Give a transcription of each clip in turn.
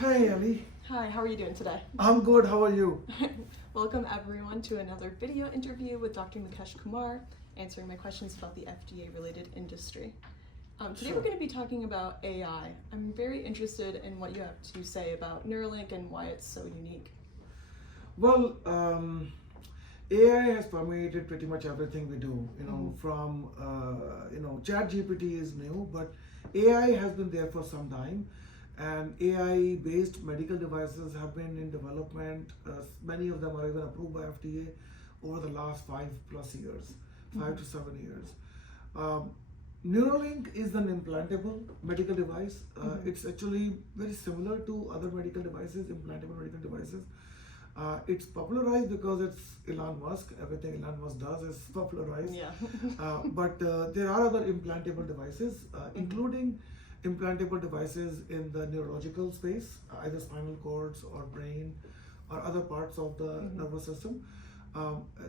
Hi, Ali. Hi, how are you doing today? I'm good. How are you? Welcome everyone to another video interview with Dr. Mukesh Kumar, answering my questions about the FDA-related industry. Today we're going to be talking about AI. I'm very interested in what you have to say about Neuralink and why it's so unique. Well, AI has permeated pretty much everything we do. From ChatGPT is new, but AI has been there for some time, and AI-based medical devices have been in development. Many of them are even approved by FDA over the last 5+ years, 5 to 7 years. Um, Neuralink is an implantable medical device. It's actually very similar to other medical devices, implantable medical devices. It's popularized because it's Elon Musk. Everything Elon Musk does is popularized. Yeah. But there are other implantable devices, including implantable devices in the neurological space, either spinal cords or brain or other parts of the nervous system.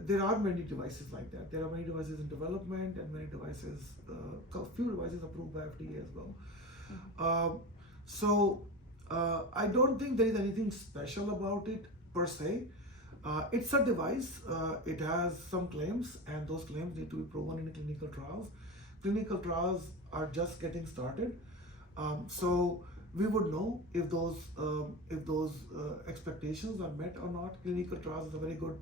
There are many devices like that. There are many devices in development and many devices, few devices approved by FDA as well. I don't think there is anything special about it per se. It's a device. It has some claims, and those claims need to be proven in clinical trials. Clinical trials are just getting started, so we would know if those expectations are met or not. Clinical trials is a very good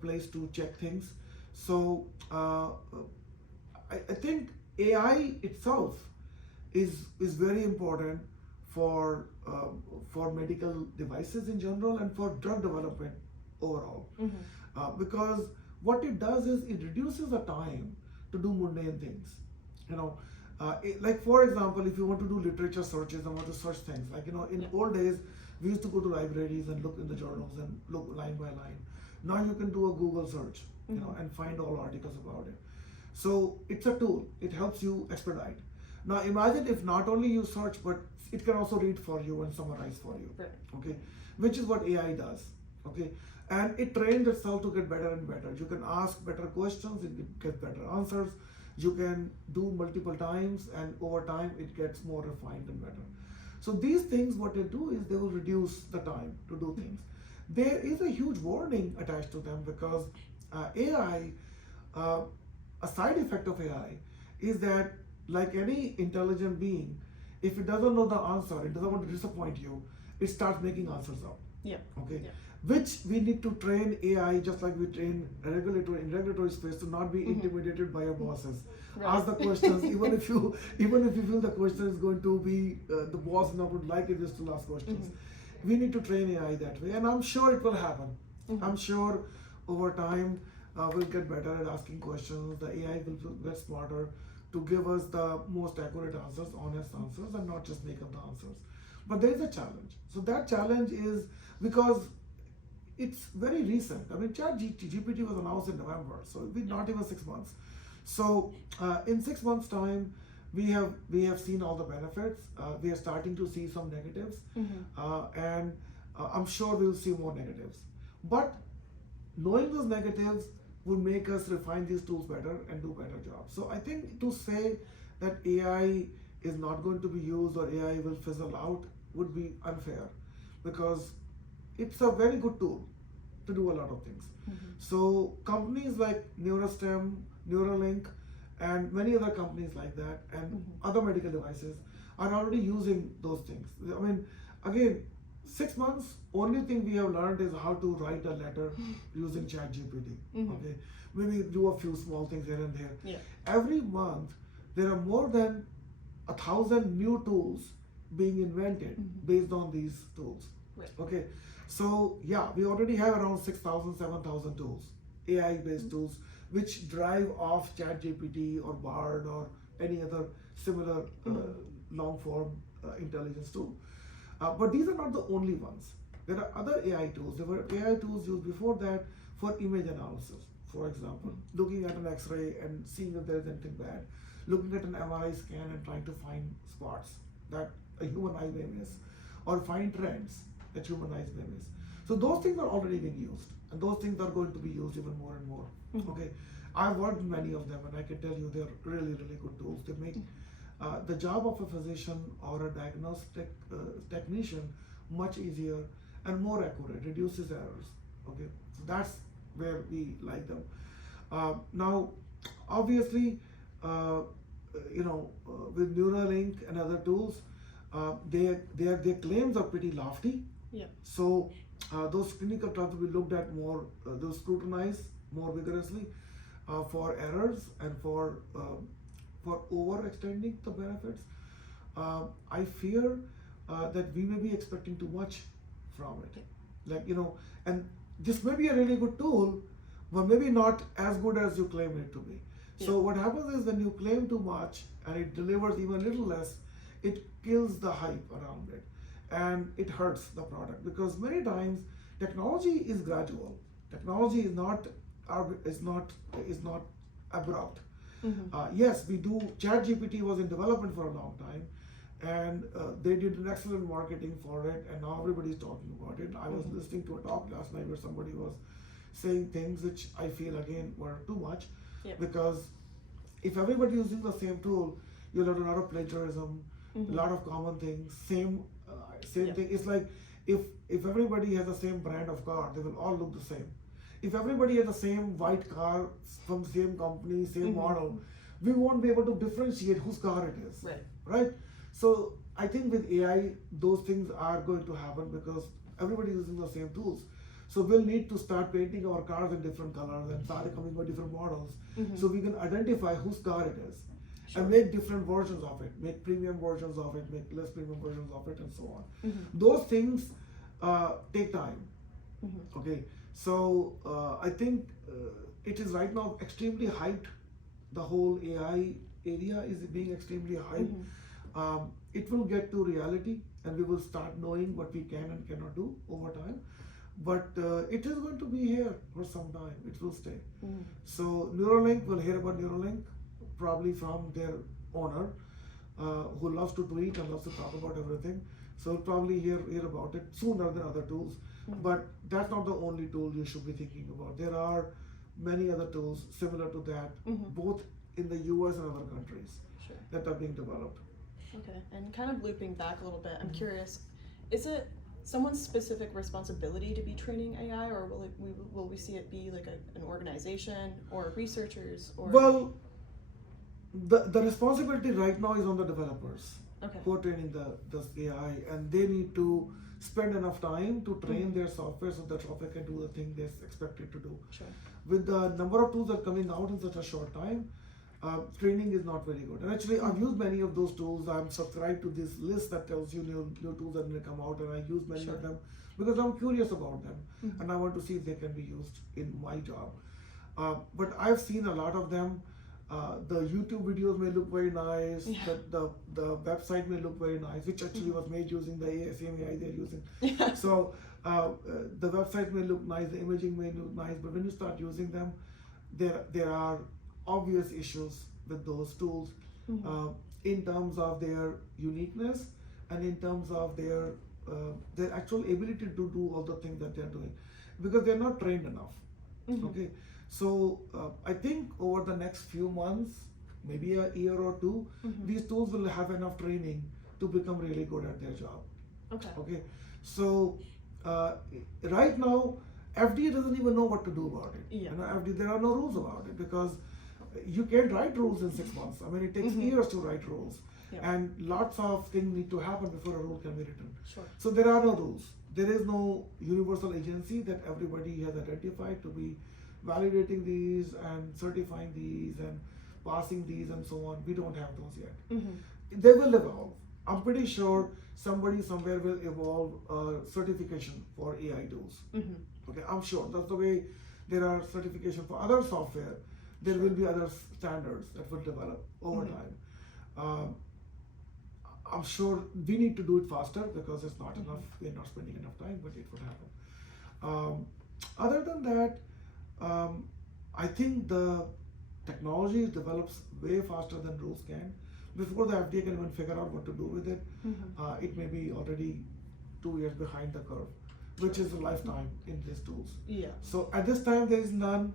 place to check things. So I think AI itself is very important for medical devices in general and for drug development overall. Because what it does is it reduces the time to do mundane things. Like for example, if you want to do literature searches and want to search things, like in old days we used to go to libraries and look in the journals and look line by line. Now you can do a Google search, and find all articles about it. So it's a tool. It helps you expedite. Now imagine if not only you search, but it can also read for you and summarize for you. Right. Okay, which is what AI does. Okay, and it trains itself to get better and better. You can ask better questions, it gets better answers. You can do multiple times, and over time it gets more refined and better. So these things, what they do is they will reduce the time to do things. There is a huge warning attached to them because AI, a side effect of AI is that, like any intelligent being, if it doesn't know the answer, it doesn't want to disappoint you, it starts making answers up. Yeah. Okay. Yeah. Which we need to train AI just like we train regulatory space to not be intimidated by your bosses. Right. Ask the questions, even if you feel the question is going to be the boss is not going to like it, just to ask questions. We need to train AI that way, and I'm sure it will happen. I'm sure over time we'll get better at asking questions. The AI will get smarter to give us the most accurate answers, honest answers, and not just make up the answers. But there is a challenge. So that challenge is because it's very recent. I mean, ChatGPT was announced in November, so it's not even 6 months. So in 6 months' time, we have seen all the benefits. We are starting to see some negatives, and I'm sure we'll see more negatives. But knowing those negatives will make us refine these tools better and do better jobs. So I think to say that AI is not going to be used or AI will fizzle out would be unfair, because it's a very good tool to do a lot of things. So companies like Neuralink, and many other companies like that, and other medical devices are already using those things. I mean, again, 6 months, only thing we have learned is how to write a letter using ChatGPT. Okay, maybe do a few small things here and there. Yeah. Every month, there are more than 1,000 new tools being invented based on these tools. Right. Okay, so yeah, we already have around 6,000, 7,000 tools, AI-based tools, which drive off ChatGPT or Bard or any other similar long-form intelligence tool. But these are not the only ones. There are other AI tools. There were AI tools used before that for image analysis. For example, looking at an X-ray and seeing if there is anything bad, looking at an MRI scan and trying to find spots that a human eye may miss, or find trends that human eyes may miss. So those things are already being used, and those things are going to be used even more and more. Okay, I've worked in many of them, and I can tell you they're really, really good tools. They make the job of a physician or a diagnostic technician much easier and more accurate, reduces errors. Okay, so that's where we like them. Now, obviously, with Neuralink and other tools, their claims are pretty lofty. Yeah. So those clinical trials will be looked at more, those scrutinized more vigorously for errors and for overextending the benefits. I fear that we may be expecting too much from it. Like, and this may be a really good tool, but maybe not as good as you claim it to be. So what happens is when you claim too much and it delivers even a little less, it kills the hype around it and it hurts the product, because many times technology is gradual. Technology is not abrupt. Yes, we do. ChatGPT was in development for a long time, and they did an excellent marketing for it, and now everybody's talking about it. I was listening to a talk last night where somebody was saying things which I feel again were too much, because if everybody using the same tool, you'll have a lot of plagiarism, a lot of common things, same thing. It's like if everybody has the same brand of car, they will all look the same. If everybody has the same white car from the same company, same model, we won't be able to differentiate whose car it is. Right? So I think with AI, those things are going to happen because everybody is using the same tools. So we'll need to start painting our cars in different colors and start coming with different models, so we can identify whose car it is. And make different versions of it, make premium versions of it, make less premium versions of it, and so on. Those things take time. Okay, so I think it is right now extremely hyped. The whole AI area is being extremely hyped. It will get to reality, and we will start knowing what we can and cannot do over time. But it is going to be here for some time. It will stay. So Neuralink, we'll hear about Neuralink probably from their owner, who loves to tweet and loves to talk about everything. So we'll probably hear about it sooner than other tools. But that's not the only tool you should be thinking about. There are many other tools similar to that, both in the US and other countries that are being developed. Okay, and kind of looping back a little bit, I'm curious, is it someone's specific responsibility to be training AI, or will we see it be like an organization or researchers? Or well, the responsibility right now is on the developers who are training the AI, and they need to spend enough time to train their software so that software can do the thing they're expected to do. With the number of tools that are coming out in such a short time, training is not very good. And actually, I've used many of those tools. I'm subscribed to this list that tells you new tools that may come out, and I use many of them because I'm curious about them, and I want to see if they can be used in my job. But I've seen a lot of them. The YouTube videos may look very nice. The website may look very nice, which actually was made using the same AI they're using. So the website may look nice, the imaging may look nice, but when you start using them, there are obvious issues with those tools in terms of their uniqueness and in terms of their actual ability to do all the things that they're doing, because they're not trained enough. Okay, so I think over the next few months, maybe a year or two, these tools will have enough training to become really good at their job. Okay, so right now FDA doesn't even know what to do about it. FDA, there are no rules about it, because you can't write rules in 6 months. I mean, it takes years to write rules, and lots of things need to happen before a rule can be written. So there are no rules. There is no universal agency that everybody has identified to be validating these and certifying these and passing these and so on. We don't have those yet. They will evolve. I'm pretty sure somebody somewhere will evolve a certification for AI tools. Okay, I'm sure. That's the way there are certification for other software. There will be other standards that will develop over time. I'm sure we need to do it faster because it's not enough. We're not spending enough time, but it would happen. Other than that, I think the technology develops way faster than rules can. Before the FDA can even figure out what to do with it, it may be already 2 years behind the curve, which is a lifetime in these tools. So at this time, there is none.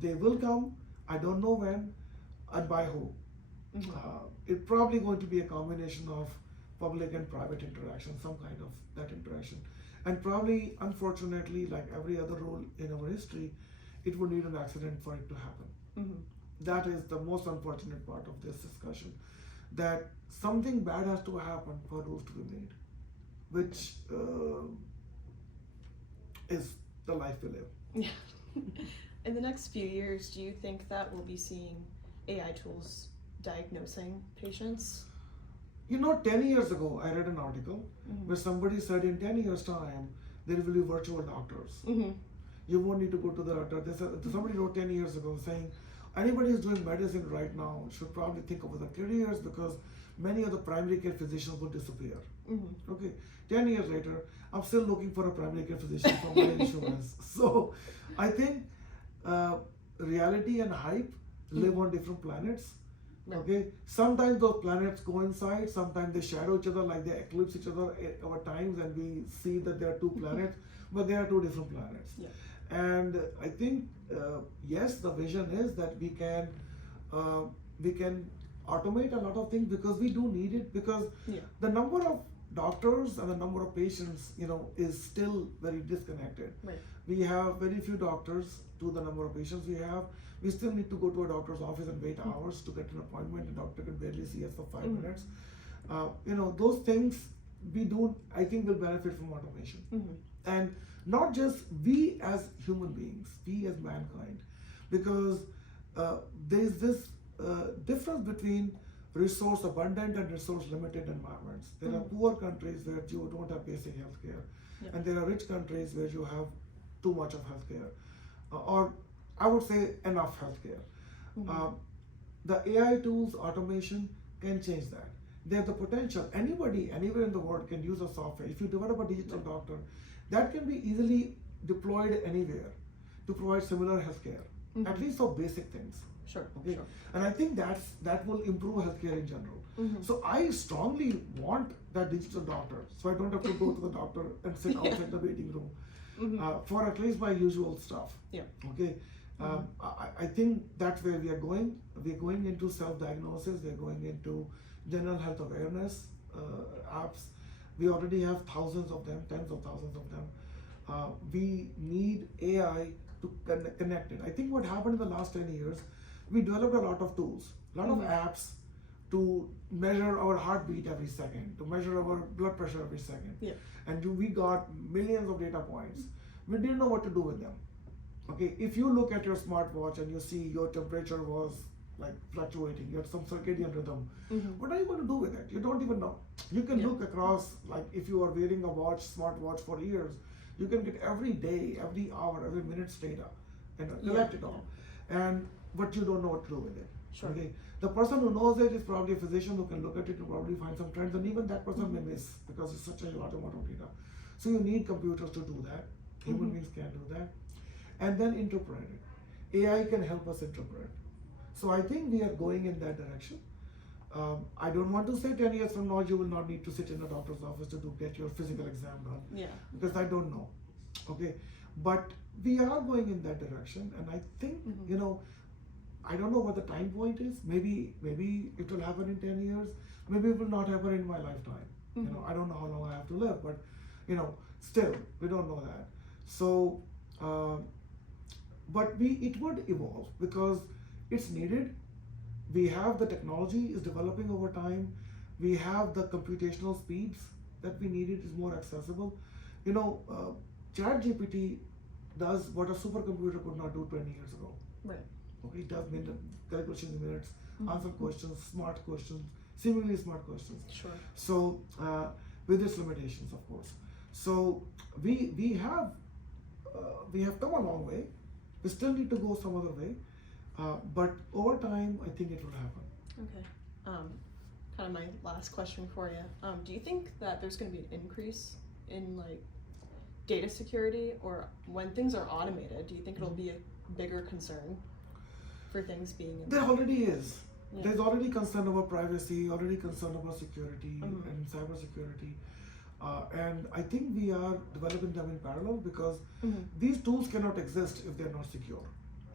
They will come. I don't know when and by who. It's probably going to be a combination of public and private interaction, some kind of that interaction. And probably, unfortunately, like every other role in our history, it would need an accident for it to happen. That is the most unfortunate part of this discussion, that something bad has to happen for rules to be made, which is the life we live. Yeah. In the next few years, do you think that we'll be seeing AI tools diagnosing patients? 10 years ago, I read an article where somebody said in 10 years' time, there will be virtual doctors. You won't need to go to the doctor. Somebody wrote 10 years ago saying, anybody who's doing medicine right now should probably think about their careers because many of the primary care physicians will disappear. Okay, 10 years later, I'm still looking for a primary care physician for my insurance. So I think reality and hype live on different planets. Okay, sometimes those planets coincide, sometimes they shadow each other, like they eclipse each other over times, and we see that there are two planets, but they are two different planets. And I think yes, the vision is that we can automate a lot of things because we do need it, because the number of doctors and the number of patients, is still very disconnected. We have very few doctors to the number of patients we have. We still need to go to a doctor's office and wait hours to get an appointment. The doctor can barely see us for 5 minutes. Those things we do, I think, will benefit from automation. And not just we as human beings, we as mankind, because there's this difference between resource abundant and resource limited environments. There are poor countries where you don't have basic health care, and there are rich countries where you have too much of health care, or I would say enough healthcare. The AI tools, automation can change that. They have the potential. Anybody, anywhere in the world can use a software. If you develop a digital doctor, that can be easily deployed anywhere to provide similar healthcare, at least for basic things. Okay, and I think that will improve healthcare in general. So I strongly want that digital doctor, so I don't have to go to the doctor and sit outside the waiting room for at least my usual stuff. Okay. I think that's where we are going. We're going into self-diagnosis. We're going into general health awareness apps. We already have thousands of them, tens of thousands of them. We need AI to connect it. I think what happened in the last 10 years, we developed a lot of tools, a lot of apps to measure our heartbeat every second, to measure our blood pressure every second. And we got millions of data points. We didn't know what to do with them. Okay, if you look at your smartwatch and you see your temperature was like fluctuating, you have some circadian rhythm, what are you going to do with it? You don't even know. You can look across, like if you are wearing a smartwatch for years, you can get every day, every hour, every minute's data and collect it all. But you don't know what to do with it. Okay, the person who knows it is probably a physician who can look at it and probably find some trends, and even that person may miss because it's such a lot of data. So you need computers to do that. Human beings can't do that. And then interpret it. AI can help us interpret. So I think we are going in that direction. I don't want to say 10 years from now you will not need to sit in a doctor's office to get your physical exam done. Because I don't know. Okay, but we are going in that direction, and I think I don't know what the time point is. Maybe it will happen in 10 years. Maybe it will not happen in my lifetime. I don't know how long I have to live, but still we don't know that. So. But it would evolve because it's needed. We have the technology is developing over time. We have the computational speeds that we needed is more accessible. ChatGPT does what a supercomputer could not do 20 years ago. Okay, it does calculations in minutes, answer questions, smart questions, seemingly smart questions. So with its limitations, of course. So we have come a long way. We still need to go some other way, but over time, I think it will happen. Okay. Kind of my last question for you. Do you think that there's going to be an increase in data security, or when things are automated, do you think it'll be a bigger concern for things being in there? Already is. There's already concern about privacy, already concern about security and cybersecurity. And I think we are developing them in parallel because these tools cannot exist if they're not secure.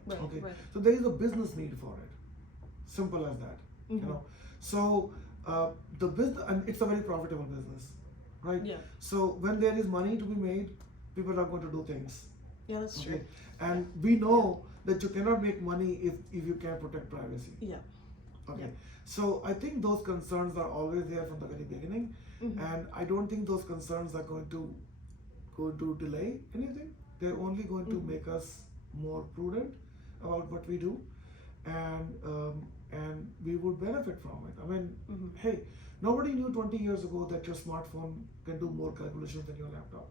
So there is a business need for it. Simple as that. You know, so the business, and it's a very profitable business, right? Yeah. So when there is money to be made, people are going to do things. Yeah, that's true. Okay, and we know that you cannot make money if you can't protect privacy. Yeah. Okay, Yeah. so I think those concerns are always there from the very beginning, and I don't think those concerns are going to delay anything. They're only going to make us more prudent about what we do, and we would benefit from it. I mean, hey, nobody knew 20 years ago that your smartphone can do more calculations than your laptop.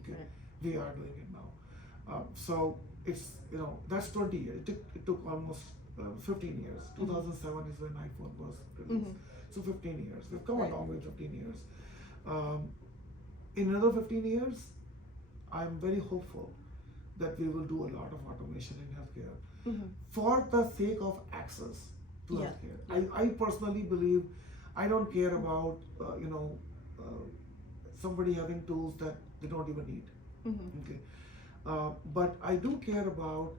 Okay, Right. we are doing it now. So it's, that's 20 years. It took almost 15 years. 2007 is when iPhone was released. So 15 years. We've come a Right. long way in 15 years. In another 15 years, I'm very hopeful that we will do a lot of automation in healthcare for the sake of access to Yeah. healthcare. I personally believe I don't care about somebody having tools that they don't even need. Okay, but I do care about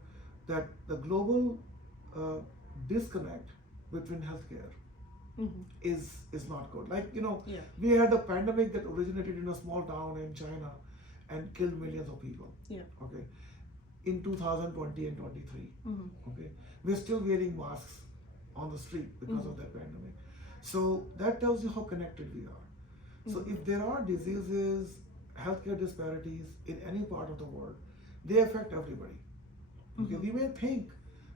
that the global disconnect between healthcare is not good. Like Yeah. we had a pandemic that originated in a small town in China and killed millions of people. Yeah. Okay, in 2020 and 23. Okay, we're still wearing masks on the street because of that pandemic. So that tells you how connected we are. So if there are diseases, healthcare disparities in any part of the world, they affect everybody. Okay, we may think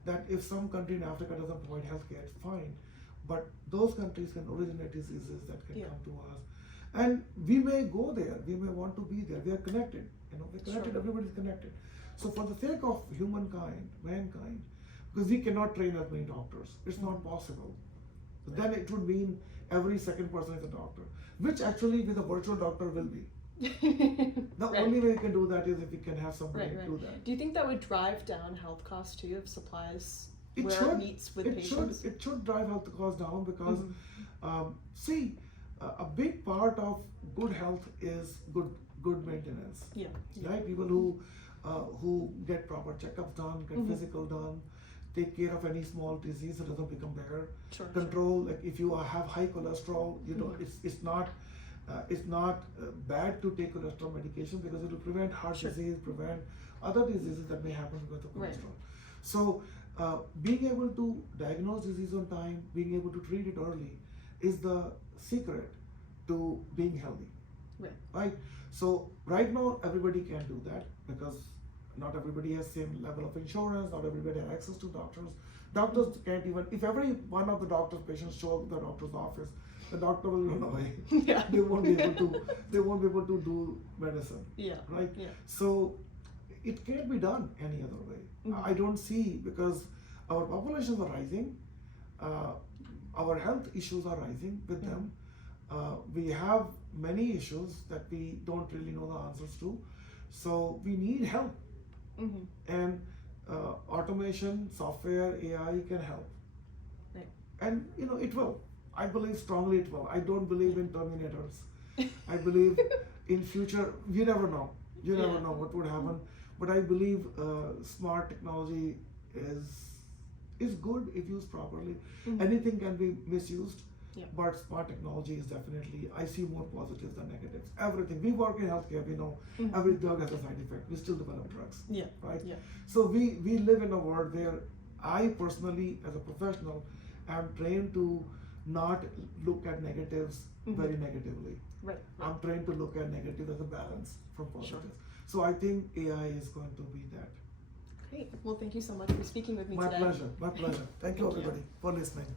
that if some country in Africa doesn't provide healthcare, it's fine, but those countries can originate diseases that can come to us, and we may go there. We may want to be there. We are connected. We're connected. Sure. Everybody's connected. So for the sake of humankind, mankind, because we cannot train as many doctors, it's not possible. Then it would mean every second person is a doctor, which actually with a virtual doctor will be. The Right. only way you can do that is if you can have somebody Right. do that. Do you think that would drive down health costs too if supplies It where should. it meets with It patients? should. It should drive health costs down because, see, a big part of good health is good maintenance. Yeah. Right? People who get proper checkups done, get physical done, take care of any small disease that doesn't become bigger. Sure. Control, like if you have high cholesterol, it's not bad to take cholesterol medication because it will prevent heart disease, prevent other diseases that may happen because of cholesterol. Right. So being able to diagnose disease on time, being able to treat it early is the secret to being healthy. Right? So right now everybody can do that because not everybody has same level of insurance, not everybody has access to doctors. Doctors can't even, if every one of the doctor's patients show up at the doctor's office, the doctor will run away. Yeah. They won't be able to do medicine. Yeah. Right? Yeah. So it can't be done any other way. I don't see, because our populations are rising, our health issues are rising with them. We have many issues that we don't really know the answers to. So we need help. And automation, software, AI can help. Right. And it will. I believe strongly it will. I don't believe in terminators. I believe in future, you never know. You never know what would happen. But I believe smart technology is good if used properly. Anything can be misused. Yeah. But smart technology is definitely, I see more positives than negatives. Everything. We work in healthcare, we know every drug has a side effect. We still develop drugs. Yeah. Right? Yeah. So we live in a world where I personally, as a professional, am trained to not look at negatives very negatively. Right. I'm trained to look at negative as a balance from positives. Sure. So I think AI is going to be that. Great. Well, thank you so much for speaking with me My today. pleasure. My pleasure. Thank you Thank you. everybody for listening.